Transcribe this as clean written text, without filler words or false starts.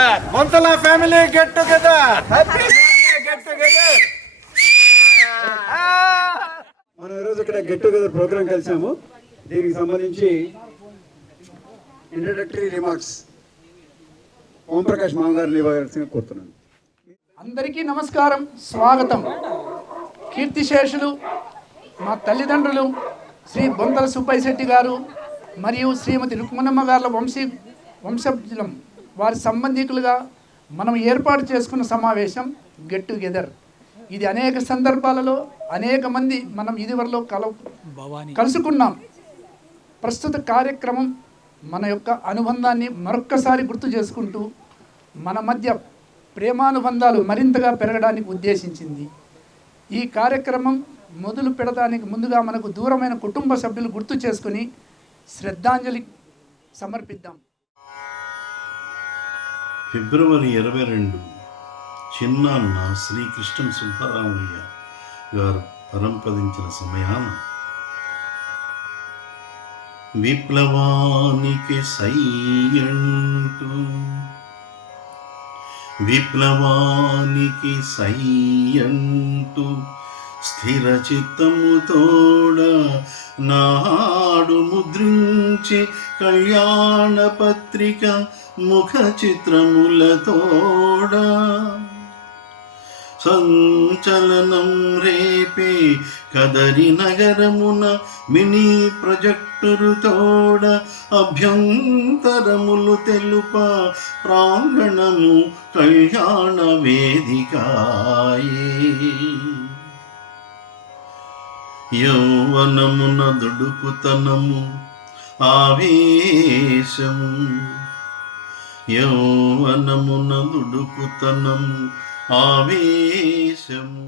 Together, మొంతల family get together, happy get together. మనం ఈరోజు ఇక్కడ గెట్ టుగెదర్ ప్రోగ్రాం కలిసాము. దీనికి సంబంధించి ఇంట్రడక్టరీ రిమార్క్స్ ఓంప్రకాష్ మామ గారిని ఇవ్వాల్సిందిగా కోరుతున్నాను. అందరికీ నమస్కారం, స్వాగతం. కీర్తిశేషులు మా తల్లిదండ్రులు శ్రీ బొంతల సుబ్బయ్య శెట్టి గారు మరియు శ్రీమతి రుక్మణమ్మ గారుల వంశజులం వారి సంబంధికులుగా మనం ఏర్పాటు చేసుకున్న సమావేశం గెట్ టుగెదర్. ఇది అనేక సందర్భాలలో అనేక మంది మనం ఇదివరలో కలుసుకున్నాం. ప్రస్తుత కార్యక్రమం మన యొక్క అనుబంధాన్ని మరొక్కసారి గుర్తు చేసుకుంటూ మన మధ్య ప్రేమానుబంధాలు మరింతగా పెరగడానికి ఉద్దేశించింది. ఈ కార్యక్రమం మొదలు పెడతానికి ముందుగా మనకు దూరమైన కుటుంబ సభ్యులు గుర్తు చేసుకుని శ్రద్ధాంజలి సమర్పిద్దాం. ఫిబ్రవరి 22 చిన్నాన్న శ్రీ కృష్ణం సుబ్బరామయ్య గారు పరంపదించిన సమయాన విప్లవానికి సయ్యంటూ స్థిర చిత్తము తోడ నాడు ముద్రించి కళ్యాణ పత్రిక ముఖ చిత్రముల తోడ సంచలనం రేపే కదరి నగరమున మినీ ప్రొజెక్టురు తోడ అభ్యంతరములు తెలుప ప్రాంగణము కళ్యాణ వేదికాయే. యౌవనమున దుడుకుతనము ఆవేశము, యౌవనమున దుడుకుతనము ఆవేశము.